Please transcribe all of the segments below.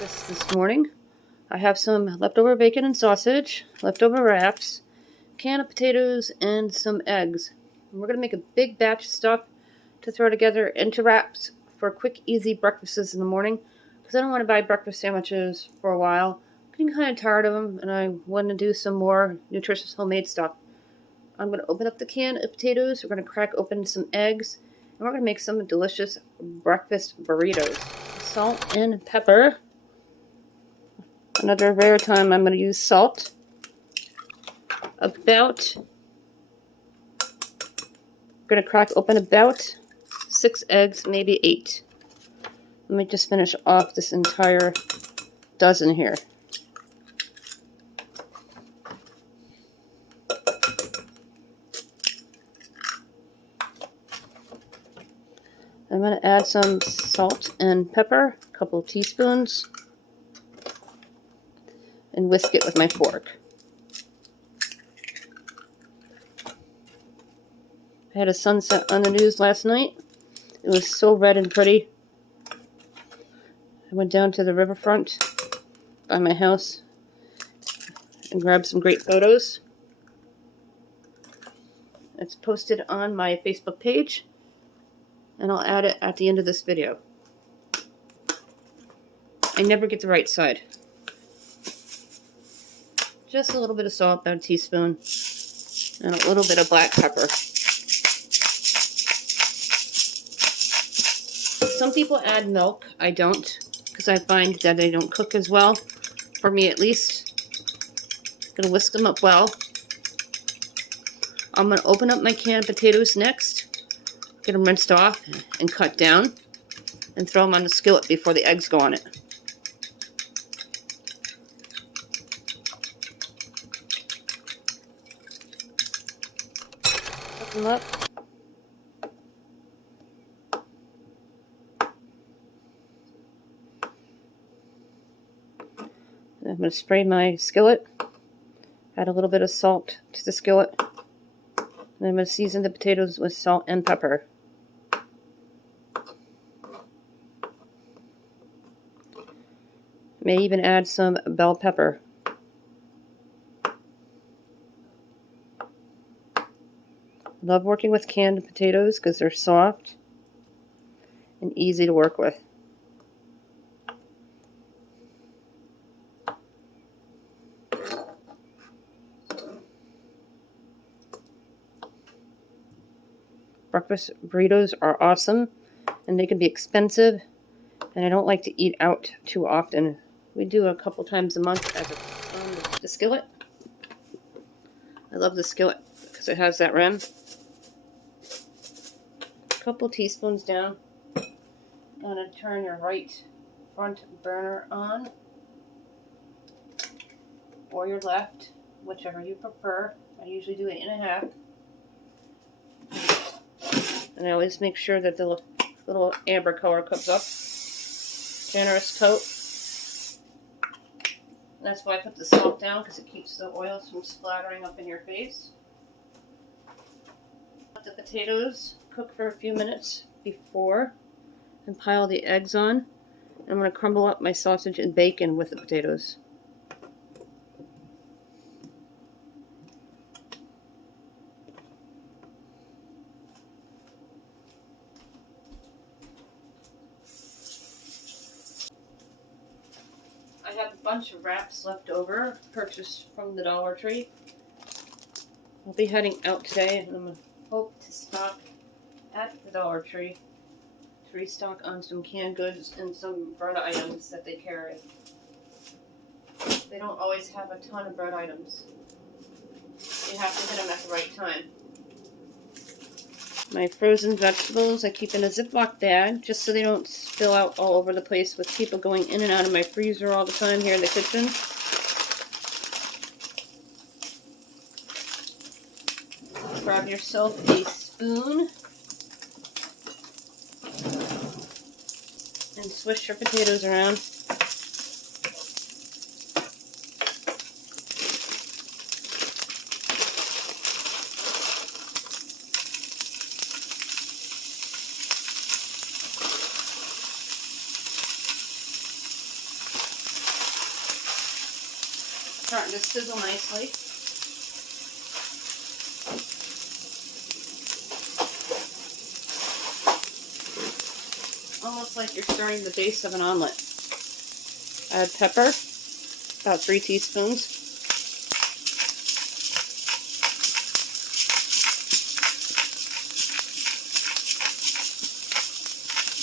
This morning. I have some leftover bacon and sausage, leftover wraps, can of potatoes, and some eggs. And we're going to make a big batch of stuff to throw together into wraps for quick, easy breakfasts in the morning. Because I don't want to buy breakfast sandwiches for a while. I'm getting kind of tired of them, and I want to do some more nutritious homemade stuff. I'm going to open up the can of potatoes. We're going to crack open some eggs. And we're going to make some delicious breakfast burritos. Salt and pepper. Another rare time I'm going to use salt. Going to crack open about 6 eggs, maybe 8. Let me just finish off this entire dozen here. I'm going to add some salt and pepper, a couple of teaspoons, and whisk it with my fork. I had a sunset on the news last night. It was so red and pretty. I went down to the riverfront by my house and grabbed some great photos. It's posted on my Facebook page, and I'll add it at the end of this video. I never get the right side. Just a little bit of salt, about a teaspoon, and a little bit of black pepper. Some people add milk. I don't, because I find that they don't cook as well. For me, at least. Going to whisk them up well. I'm going to open up my can of potatoes next. Get them rinsed off and cut down. And throw them on the skillet before the eggs go on it. Cook them up. I'm going to spray my skillet, add a little bit of salt to the skillet, and I'm going to season the potatoes with salt and pepper. May even add some bell pepper. Love working with canned potatoes because they're soft and easy to work with. Breakfast burritos are awesome, and they can be expensive, and I don't like to eat out too often. We do a couple times a month as the skillet. I love the skillet because it has that rim. A couple teaspoons down. I'm going to turn your right front burner on, or your left, whichever you prefer. I usually do 8.5. And I always make sure that the little amber color comes up. Generous coat. And that's why I put the salt down, because it keeps the oils from splattering up in your face. Let the potatoes cook for a few minutes before and pile the eggs on. And I'm going to crumble up my sausage and bacon with the potatoes. I have a bunch of wraps left over, purchased from the Dollar Tree. I'll be heading out today, and I'm going to hope to stop at the Dollar Tree to restock on some canned goods and some bread items that they carry. They don't always have a ton of bread items. You have to hit them at the right time. My frozen vegetables I keep in a Ziploc bag just so they don't spill out all over the place with people going in and out of my freezer all the time here in the kitchen. Grab yourself a spoon and swish your potatoes around. starting to sizzle nicely. Almost like you're stirring the base of an omelet. Add pepper, about 3 teaspoons.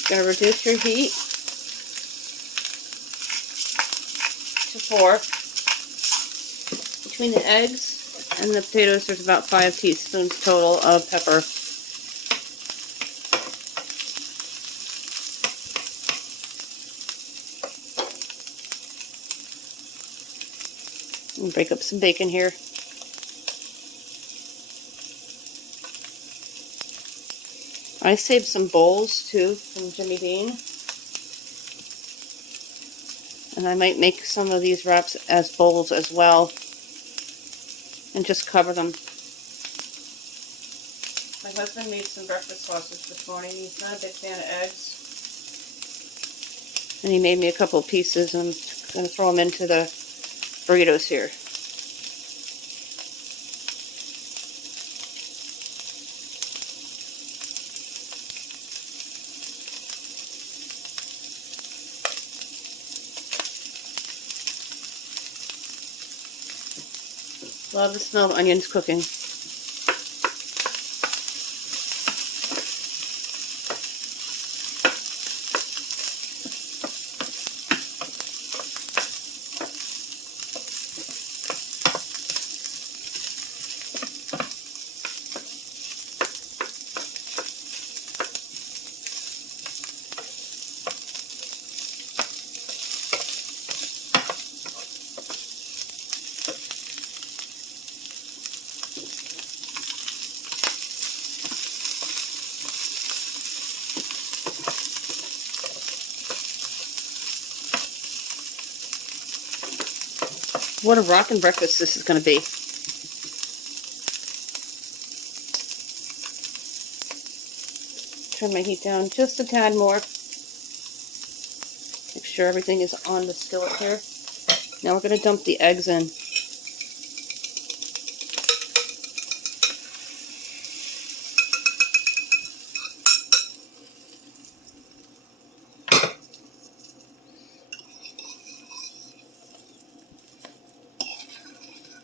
Going to reduce your heat to 4. Between the eggs and the potatoes, there's about 5 teaspoons total of pepper. And break up some bacon here. I saved some bowls too from Jimmy Dean. And I might make some of these wraps as bowls as well. And just cover them. My husband made some breakfast sausage this morning. He's not a big fan of eggs. And he made me a couple of pieces. I'm going to throw them into the burritos here. Love the smell of onions cooking. What a rockin' breakfast this is going to be. Turn my heat down just a tad more. Make sure everything is on the skillet here. Now we're going to dump the eggs in.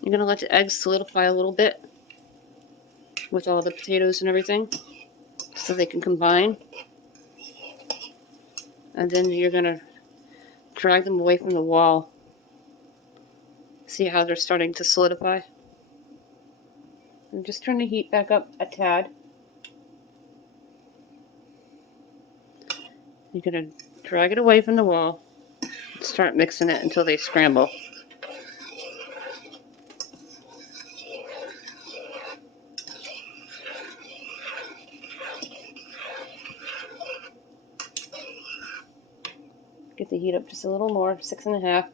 You're going to let the eggs solidify a little bit with all the potatoes and everything so they can combine. And then you're going to drag them away from the wall. See how they're starting to solidify? And just turn the heat back up a tad. You're going to drag it away from the wall and start mixing it until they scramble. Get the heat up just a little more, 6.5.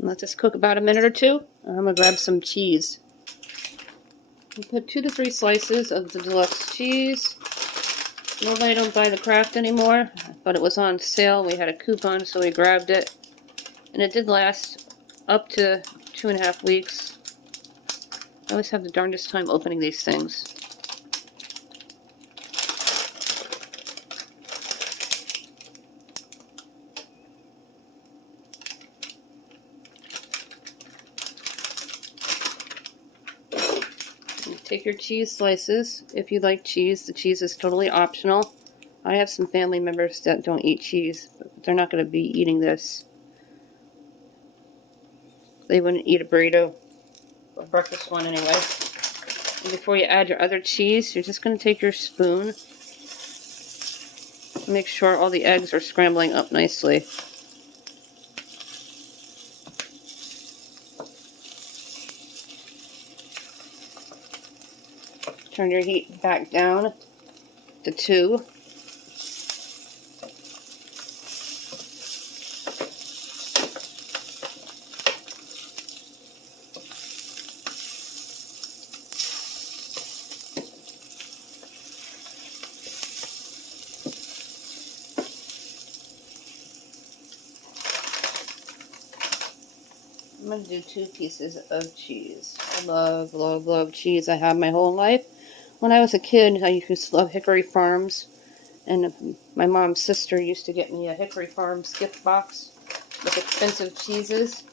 Let this cook about a minute or 2. I'm going to grab some cheese. I'll put 2 to 3 slices of the deluxe cheese. Normally I don't buy the Kraft anymore, but it was on sale. We had a coupon, so we grabbed it. And it did last up to 2.5 weeks. I always have the darndest time opening these things. Take your cheese slices. If you like cheese, the cheese is totally optional. I have some family members that don't eat cheese, but they're not going to be eating this. They wouldn't eat a burrito, a breakfast one anyway. And before you add your other cheese, you're just going to take your spoon and make sure all the eggs are scrambling up nicely. Turn your heat back down to 2. I'm going to do 2 pieces of cheese. I love, love, love cheese. I have my whole life. When I was a kid, I used to love Hickory Farms. And my mom's sister used to get me a Hickory Farms gift box with expensive cheeses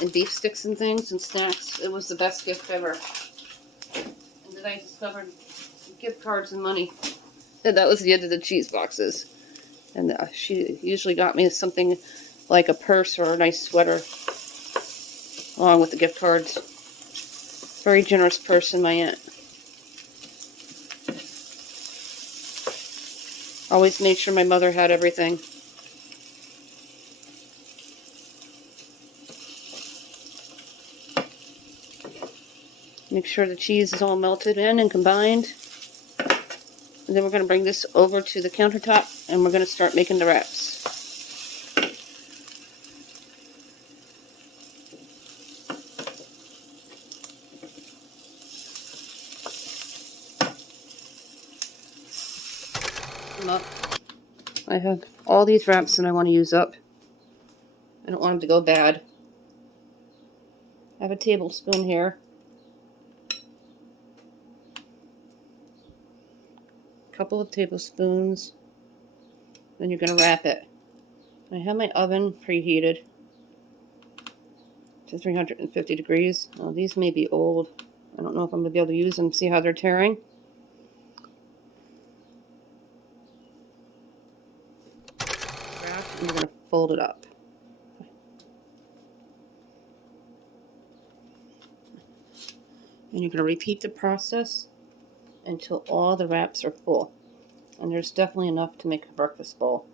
and beef sticks and things and snacks. It was the best gift ever. And then I discovered gift cards and money. And that was the end of the cheese boxes. And she usually got me something like a purse or a nice sweater along with the gift cards. Very generous person, my aunt. Always made sure my mother had everything. Make sure the cheese is all melted in and combined. And then we're going to bring this over to the countertop and we're going to start making the wraps. Up. I have all these wraps that I want to use up. I don't want them to go bad. I have a tablespoon here. A couple of tablespoons. Then you're going to wrap it. I have my oven preheated to 350 degrees. Oh, these may be old. I don't know if I'm going to be able to use them. See how they're tearing? And we're going to fold it up. And you're going to repeat the process until all the wraps are full. And there's definitely enough to make a breakfast bowl.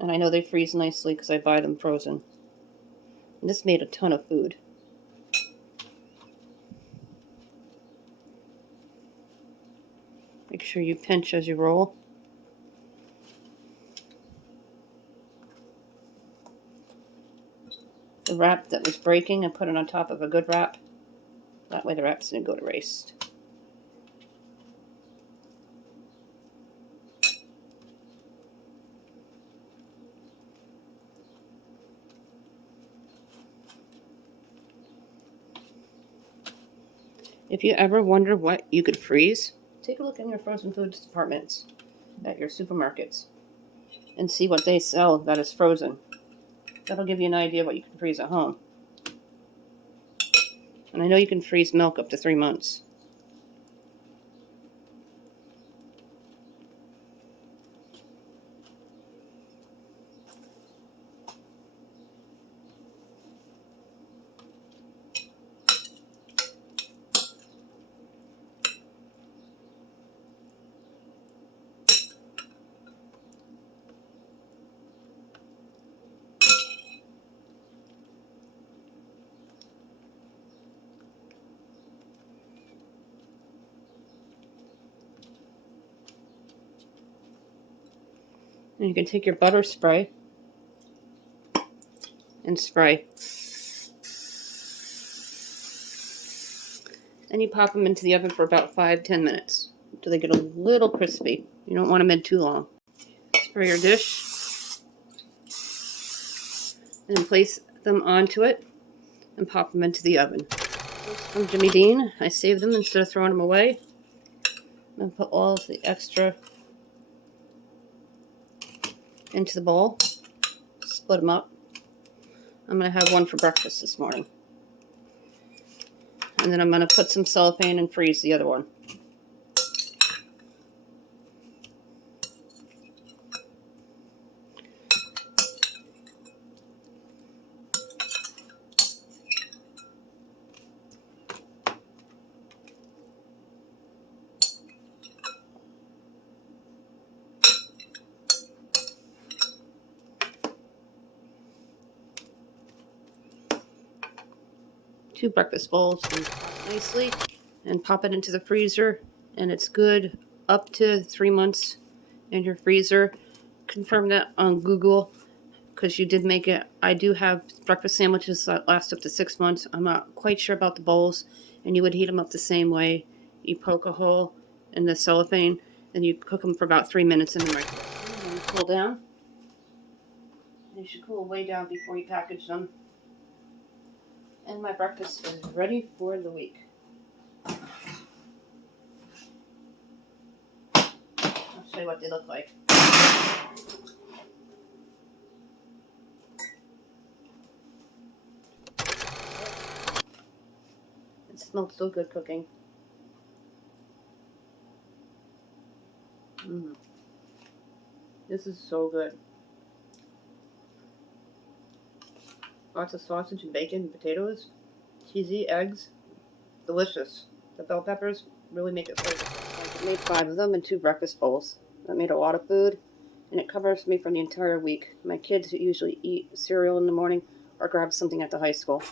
And I know they freeze nicely because I buy them frozen. And this made a ton of food. Make sure you pinch as you roll. The wrap that was breaking, I put it on top of a good wrap. That way the wraps didn't go to waste. If you ever wonder what you could freeze, take a look in your frozen foods departments at your supermarkets and see what they sell that is frozen. That'll give you an idea of what you can freeze at home. And I know you can freeze milk up to 3 months. And you can take your butter spray and spray. And you pop them into the oven for about 5-10 minutes until they get a little crispy. You don't want them in too long. Spray your dish and then place them onto it and pop them into the oven. From Jimmy Dean, I save them instead of throwing them away. And put all of the extra into the bowl. Split them up. I'm going to have one for breakfast this morning. And then I'm going to put some cellophane and freeze the other one. Two breakfast bowls nicely and pop it into the freezer and it's good up to 3 months in your freezer. Confirm that on Google, because you did make it. I do have breakfast sandwiches that last up to 6 months. I'm not quite sure about the bowls, and you would heat them up the same way. You poke a hole in the cellophane, and you cook them for about 3 minutes in the microwave. And cool down. They should cool way down before you package them. And my breakfast is ready for the week. I'll show you what they look like. It smells so good cooking. This is so good. Lots of sausage and bacon and potatoes. Cheesy, eggs. Delicious. The bell peppers really make it flavorful. I made 5 of them in 2 breakfast bowls. That made a lot of food, and it covers me for the entire week. My kids usually eat cereal in the morning or grab something at the high school.